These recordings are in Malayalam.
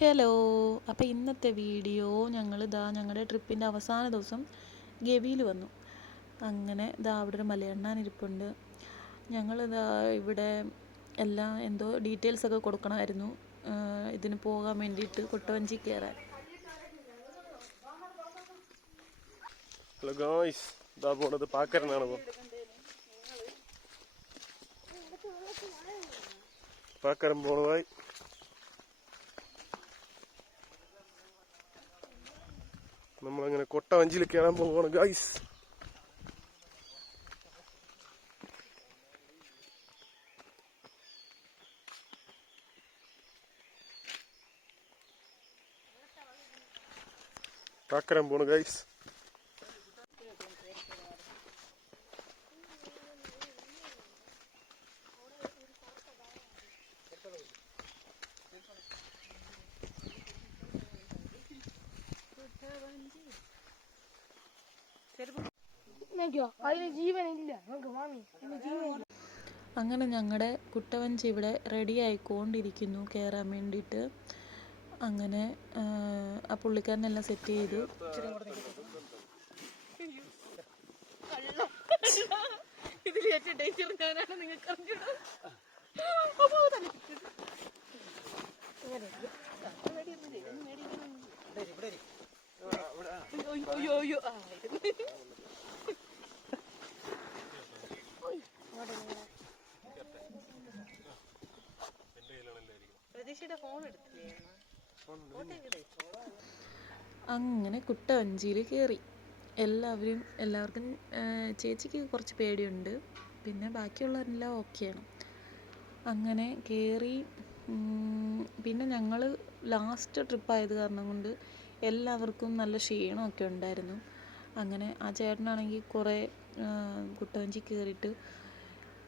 ഹലോ. അപ്പോൾ ഇന്നത്തെ വീഡിയോ ഞങ്ങളുടെ ട്രിപ്പിൻ്റെ അവസാന ദിവസം ഗവിയിൽ വന്നു. അങ്ങനെ അവിടെ ഒരു മലയണ്ണാൻ ഇരിപ്പുണ്ട്. ഇവിടെ എല്ലാം എന്തോ ഡീറ്റെയിൽസൊക്കെ കൊടുക്കണമായിരുന്നു ഇതിന് പോകാൻ വേണ്ടിയിട്ട്, കുട്ടവഞ്ചി കയറാൻ. ഹലോ ഗായ്സ്, ഇതാ പോണത് പാക്കരനാണ്. പാക്കരം പോണതായി. നമ്മളങ്ങനെ കൊട്ടവഞ്ചിയിൽ കയറാൻ പോവാണ് ഗായ്സ്. പാക്കരം പോണു ഗായ്സ്. അങ്ങനെ ഞങ്ങളുടെ കുട്ടവഞ്ചി ഇവിടെ റെഡി ആയിക്കൊണ്ടിരിക്കുന്നു കയറാൻ വേണ്ടിയിട്ട്. അങ്ങനെ ആ പുള്ളിക്കാരനെല്ലാം സെറ്റ് ചെയ്തു. അങ്ങനെ കുട്ടവഞ്ചിയിൽ കയറി. എല്ലാവർക്കും ചേച്ചിക്ക് കുറച്ച് പേടിയുണ്ട്, പിന്നെ ബാക്കിയുള്ളവരെല്ലാം ഓക്കെയാണ്. അങ്ങനെ കയറി. പിന്നെ ഞങ്ങൾ ലാസ്റ്റ് ട്രിപ്പായത് കാരണം കൊണ്ട് എല്ലാവർക്കും നല്ല ക്ഷീണമൊക്കെ ഉണ്ടായിരുന്നു. അങ്ങനെ ആ ചേട്ടനാണെങ്കിൽ കുറേ കുട്ടവഞ്ചി കയറിയിട്ട്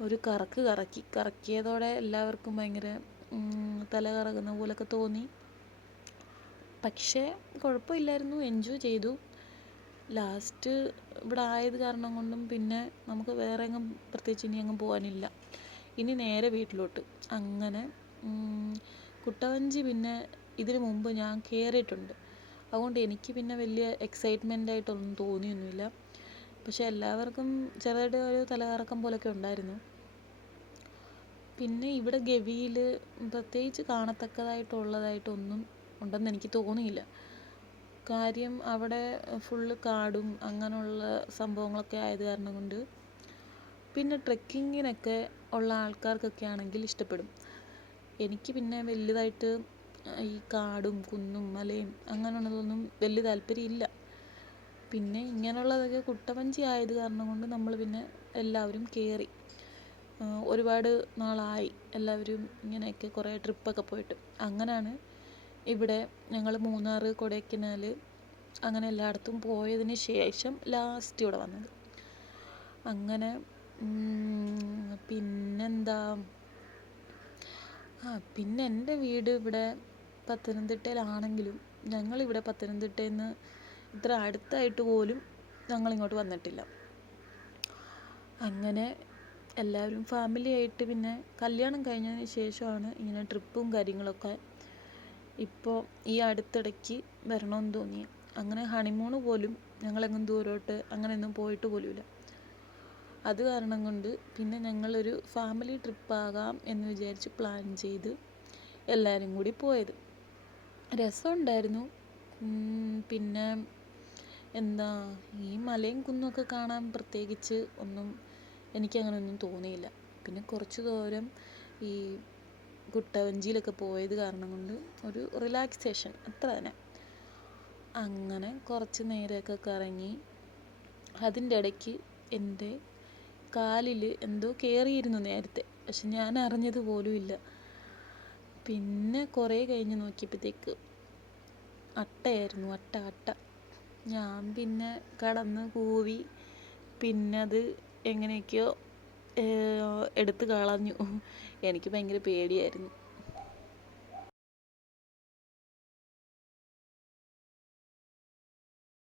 ഒരു കറക്കിയതോടെ എല്ലാവർക്കും ഭയങ്കര തല കറങ്ങുന്ന പോലൊക്കെ തോന്നി. പക്ഷേ കുഴപ്പമില്ലായിരുന്നു, എൻജോയ് ചെയ്തു. ലാസ്റ്റ് ഇവിടെ ആയത് കാരണം കൊണ്ടും പിന്നെ നമുക്ക് വേറെ എങ്ങും പ്രത്യേകിച്ച് ഇനി എങ്ങും പോകാനില്ല, ഇനി നേരെ വീട്ടിലോട്ട്. അങ്ങനെ കുട്ടവഞ്ചി പിന്നെ ഇതിനു മുമ്പ് ഞാൻ കയറിയിട്ടുണ്ട്, അതുകൊണ്ട് എനിക്ക് പിന്നെ വലിയ എക്സൈറ്റ്മെൻ്റ് ആയിട്ടൊന്നും തോന്നിയൊന്നുമില്ല. പക്ഷെ എല്ലാവർക്കും ചെറുതായിട്ട് ഒരു തലകറക്കം പോലൊക്കെ ഉണ്ടായിരുന്നു. പിന്നെ ഇവിടെ ഗവിയിൽ പ്രത്യേകിച്ച് കാണത്തക്കതായിട്ടുള്ളതായിട്ടൊന്നും ഉണ്ടെന്ന് എനിക്ക് തോന്നിയില്ല. കാര്യം അവിടെ ഫുള്ള് കാടും അങ്ങനെയുള്ള സംഭവങ്ങളൊക്കെ ആയത് കാരണം കൊണ്ട്. പിന്നെ ട്രെക്കിങ്ങിനൊക്കെ ഉള്ള ആൾക്കാർക്കൊക്കെ ആണെങ്കിൽ ഇഷ്ടപ്പെടും. എനിക്ക് പിന്നെ വലുതായിട്ട് ഈ കാടും കുന്നും മലയും അങ്ങനെയുള്ളതൊന്നും വലിയ താല്പര്യമില്ല. പിന്നെ ഇങ്ങനെയുള്ളതൊക്കെ കുട്ടവഞ്ചി ആയത് കാരണം കൊണ്ട് നമ്മൾ പിന്നെ എല്ലാവരും കയറി. ഒരുപാട് നാളായി എല്ലാവരും ഇങ്ങനെയൊക്കെ കുറേ ട്രിപ്പൊക്കെ പോയിട്ട്. അങ്ങനെയാണ് ഇവിടെ ഞങ്ങൾ മൂന്നാർ, കൊടൈക്കനാൽ അങ്ങനെ എല്ലായിടത്തും പോയതിന് ശേഷം ലാസ്റ്റ് ഇവിടെ വന്നത്. അങ്ങനെ പിന്നെന്താ, പിന്നെ എൻ്റെ വീട് ഇവിടെ പത്തനംതിട്ടയിലാണെങ്കിലും ഞങ്ങളിവിടെ പത്തനംതിട്ടയിൽ നിന്ന് ഇത്ര അടുത്തായിട്ട് പോലും ഞങ്ങളിങ്ങോട്ട് വന്നിട്ടില്ല. അങ്ങനെ എല്ലാവരും ഫാമിലി ആയിട്ട് പിന്നെ കല്യാണം കഴിഞ്ഞതിന് ശേഷമാണ് ഇങ്ങനെ ട്രിപ്പും കാര്യങ്ങളൊക്കെ ഇപ്പോൾ ഈ അടുത്തിടയ്ക്ക് വരണമെന്ന് തോന്നി. അങ്ങനെ ഹണിമൂണ് പോലും ഞങ്ങളെങ്ങും ദൂരോട്ട് അങ്ങനെയൊന്നും പോയിട്ട് പോലുമില്ല. അത് കാരണം കൊണ്ട് പിന്നെ ഞങ്ങളൊരു ഫാമിലി ട്രിപ്പാകാം എന്ന് വിചാരിച്ച് പ്ലാൻ ചെയ്ത് എല്ലാവരും കൂടി പോയത്. രസമുണ്ടായിരുന്നു. പിന്നെ എന്താ, ഈ മലയും കുന്നൊക്കെ കാണാൻ പ്രത്യേകിച്ച് ഒന്നും എനിക്കങ്ങനെയൊന്നും തോന്നിയില്ല. പിന്നെ കുറച്ച് ദൂരം ഈ കുട്ടവഞ്ചിയിലൊക്കെ പോയത് കാരണം കൊണ്ട് ഒരു റിലാക്സേഷൻ അത്ര തന്നെ. അങ്ങനെ കുറച്ച് നേരമൊക്കെ കറങ്ങി. അതിൻ്റെ ഇടയ്ക്ക് എൻ്റെ കാലിൽ എന്തോ കയറിയിരുന്നു നേരത്തെ, പക്ഷെ ഞാൻ അറിഞ്ഞത് പോലും ഇല്ല. പിന്നെ കുറേ കഴിഞ്ഞ് നോക്കിയപ്പോഴത്തേക്ക് അട്ടയായിരുന്നു, അട്ട. ഞാൻ പിന്നെ കടന്ന് കൂവി, പിന്നെ അത് എങ്ങനെയൊക്കെയോ എടുത്ത് കളഞ്ഞു. എനിക്ക് ഭയങ്കര പേടിയായിരുന്നു.